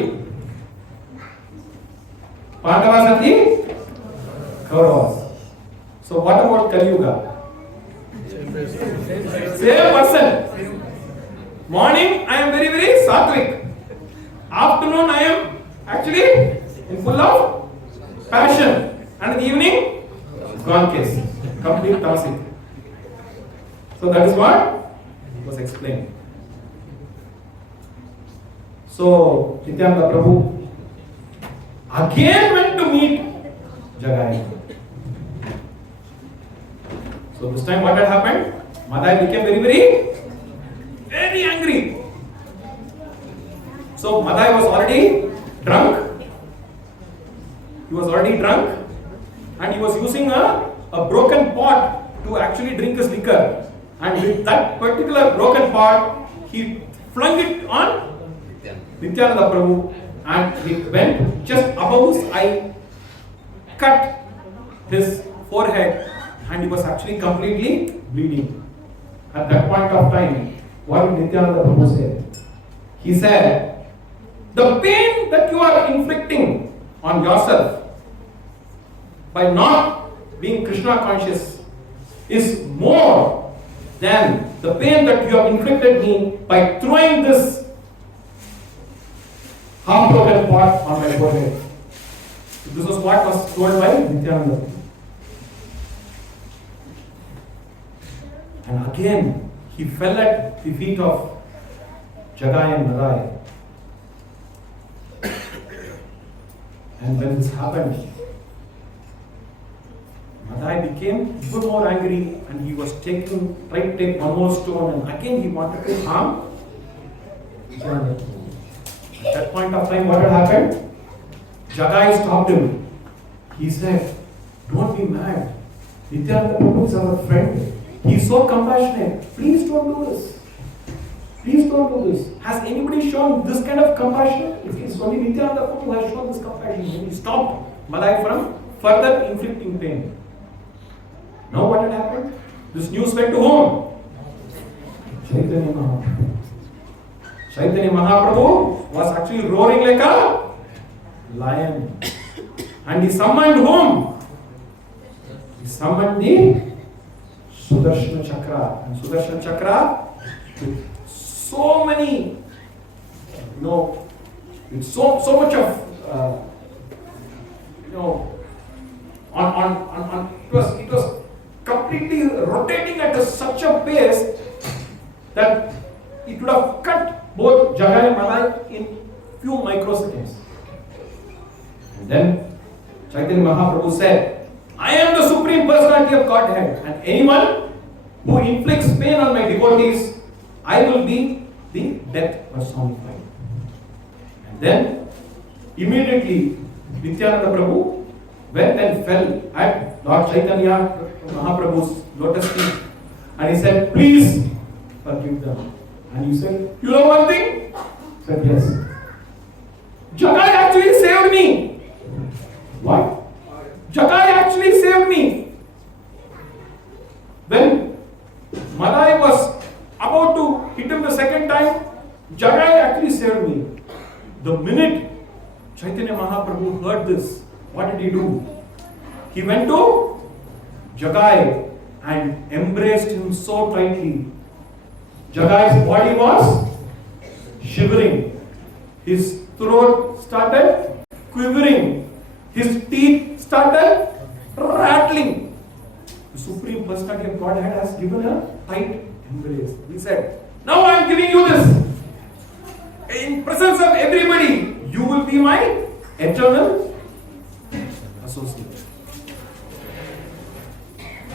Pandavas and the Kauravas. So what about Kali Yuga? Same person. Morning I am very very sattvic. Afternoon I am actually in full of passion. And in the evening, gone case. Complete tamasic. So that is what was explained. So Nityananda Prabhu again went to meet Jagai. So this time what had happened? Madai became very angry. So Madai was already drunk. He was already drunk and he was using a broken pot to actually drink his liquor. And with that particular broken pot, he flung it on Nityananda Prabhu and it went just above his eye, cut his forehead, and he was actually completely bleeding. At that point of time, what did Nityananda Prabhu say? He said, the pain that you are inflicting on yourself by not being Krishna conscious is more than the pain that you have inflicted me by throwing this half-broken pot on my forehead. This was what was told by Nityananda. And again, he fell at the feet of Jagai and Madai. And when this happened, Madai became even more angry and he was trying to take one more stone, and again he wanted to harm Nityananda. At that point of time, what had happened? Jagai stopped him. He said, don't be mad. Nityananda Prabhu is our friend. He is so compassionate. Please don't do this. Please don't do this. Has anybody shown this kind of compassion? It is only Nityananda Prabhu who has shown this compassion. He stopped Madai from further inflicting pain. Now what had happened? This news went to whom? Chaitanya Mahaprabhu. Chaitanya Mahaprabhu was actually roaring like a lion. And he summoned whom? He summoned the Sudarshan Chakra. And Sudarshan Chakra with so many, with so much of, it was completely rotating at such a pace that it would have cut both Jagai and Madai in few microseconds. And then Chaitanya Mahaprabhu said, I am the Supreme Personality of Godhead, and anyone who inflicts pain on my devotees, I will be the death personified. And then Immediately, Nityananda Prabhu went and fell at Lord Chaitanya Mahaprabhu's lotus feet. And he said, please forgive them. And he said, you know one thing? He said, yes. Jagai actually saved me. What? Jagai actually saved me. When Malai was about to hit him the second time, Jagai actually saved me. The minute Chaitanya Mahaprabhu heard this, what did he do? He went to Jagai and embraced him so tightly. Jagai's body was shivering. His throat started quivering. His teeth started rattling. The Supreme Personality of Godhead has given a tight embrace. He said, now I am giving you this. In presence of everybody, you will be my eternal associate.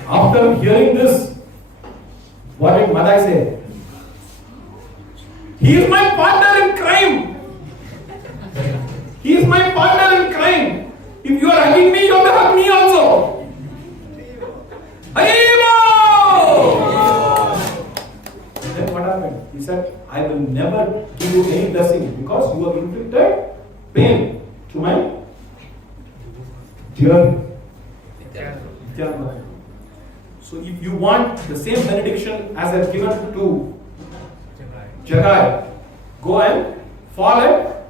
After hearing this, what did Madai say? He is my partner in crime. He is my partner in crime. If you are hugging me, you have to hug me also. Then what happened? He said, I will never give you any blessing because you have inflicted pain to my dear Nityananda. So if you want the same benediction as I have given to Jagai, go and fall at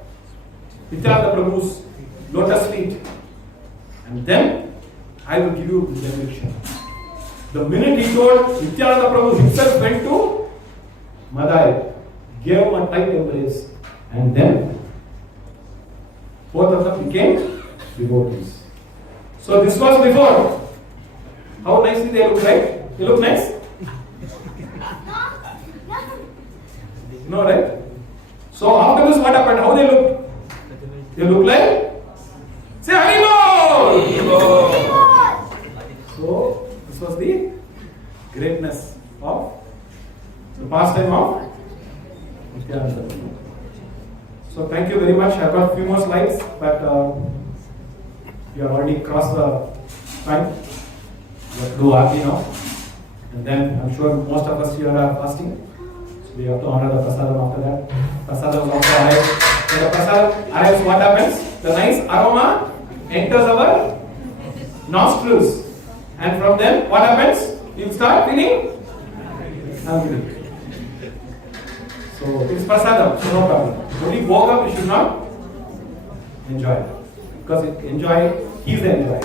Nityananda Prabhu's lotus feet. And then I will give you the benediction. The minute he told, Nityananda Prabhu himself went to Madai, gave him a tight embrace, and then both of them became devotees. So this was before. How nicely they look, right? They look nice? No, right? So after this, what happened? How they look? They look like? Say Haribol! So this was the greatness of the pastime of Nityananda. So thank you very much. I've got a few more slides, but we have already crossed the time. We have to do Aarti now. And then I'm sure most of us here are fasting. So we have to honor the prasadam after that. Prasadam also arrives. When the prasadam arrives, what happens? The nice aroma enters our nostrils. And from then, what happens? You start feeling hungry. So it's prasadam, so no problem. Only bhoga we should not enjoy. Because he is the enjoyer.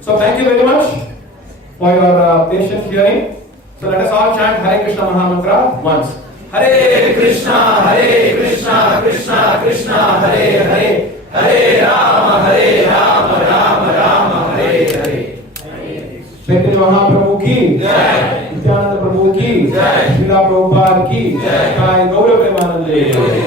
So thank you very much for your patient hearing. So let us all chant Hare Krishna Mahamantra once. Hare Krishna, Krishna Krishna, Hare Hare, Hare Rama, Rama Rama, Hare Hare. Chaitanya Mahaprabhu ki Jai, Nityananda Prabhu ki Jai, Srila Prabhupada ki Jai, Gaurav Premanande.